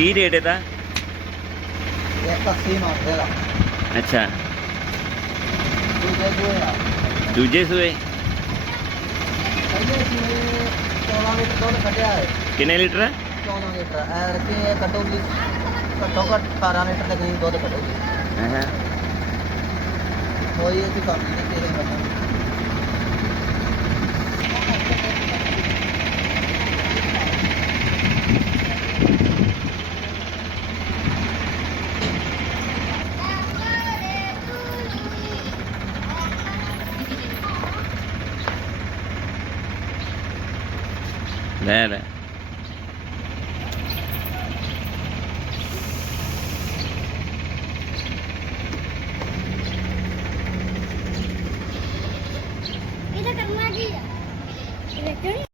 ਕੀ rate ਇਹਦਾ ਇੱਕ 80 ਮੰਗਦੇ ਦਾ ਅੱਛਾ ਦੂਜੇ ਜੋ ਆ ਦੂਜੇ ਸੂਏ ਪਹਿਲੇ ਸੂਏ 14 ਲੀਟਰ ਦੁੱਧ ਕੱਢਿਆ ਹੈ ਕਿੰਨੇ ਲੀਟਰ 14 ਲੀਟਰ ਐਰ ਕੇ ਕੱਢੂਗੀ ਘੱਟੋ ਘੱਟ 18 ਲੀਟਰ ਦੇ ਕਰੀਬ ਦੁੱਧ ਕੱਢੂਗੀ ਹਾਂ ਕੋਈ ਇਹ ਕੰਮ ਨਹੀਂ ਕਿਸੇ ਮਤਲਬ લે લે इधर करना की